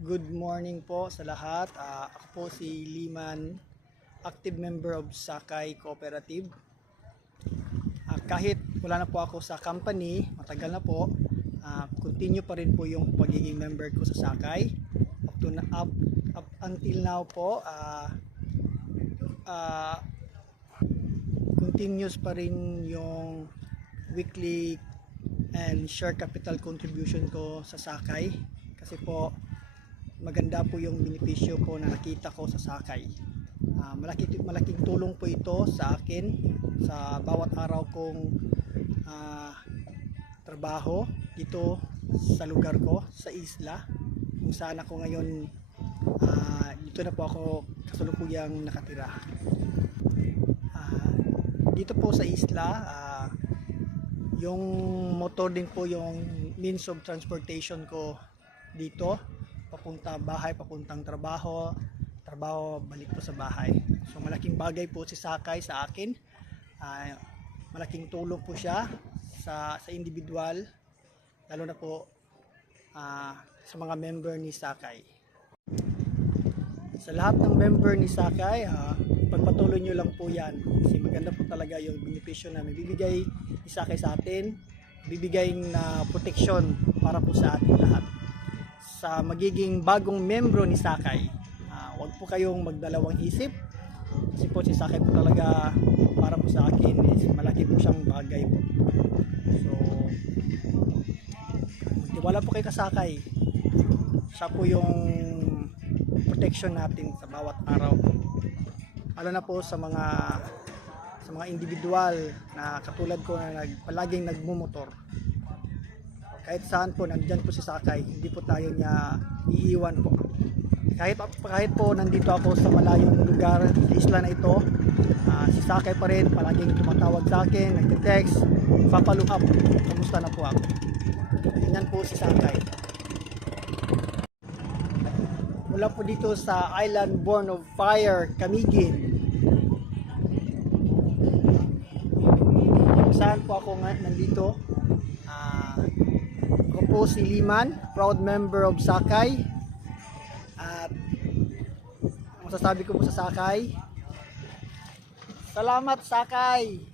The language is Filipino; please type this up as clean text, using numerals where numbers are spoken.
Good morning po sa lahat. Ako po si Liman, active member of Sakay Cooperative. Kahit wala na po ako sa company, matagal na po, continue pa rin po yung pagiging member ko sa Sakay. Up until now po, continuous pa rin yung weekly and share capital contribution ko sa Sakay. Kasi po maganda po yung benepisyo po na nakita ko sa Sakay. Malaking tulong po ito sa akin sa bawat araw kong trabaho dito sa lugar ko, sa isla kung saan ako ngayon. Dito na po ako kasalukuyang nakatira. Dito po sa isla, yung motor din po yung means of transportation ko dito, papunta bahay, papuntang trabaho, balik po sa bahay. So malaking bagay po si Sakay sa akin. Malaking tulong po siya sa individual, lalo na po sa mga member ni Sakay. Sa lahat ng member ni Sakay, pagpatuloy nyo lang po yan, kasi maganda po talaga yung benepisyo na bibigay ni Sakay sa atin, bibigay na proteksyon para po sa ating lahat. Sa magiging bagong membro ni Sakay, huwag po kayong magdalawang isip, kasi po si Sakay po talaga para po sa akin is malaki po siyang bagay po. So magtiwala po kay Sakay, siya po yung protection natin sa bawat araw, lalo na po sa mga individual na katulad ko na palaging nagmumotor. Kahit saan po nandyan po si Sakay, hindi po tayo niya iiwan po. Kahit po nandito ako sa malayong lugar sa isla na ito, si Sakay pa rin palaging tumatawag sa akin, nagte-text, follow up, kamusta na po ako. Ganyan po si Sakay. Mula po dito sa Island Born of Fire, Camiguin. Saan po ako nandito? Ako po si Liman, proud member of Sakay. At masasabi ko po sa Sakay, salamat Sakay!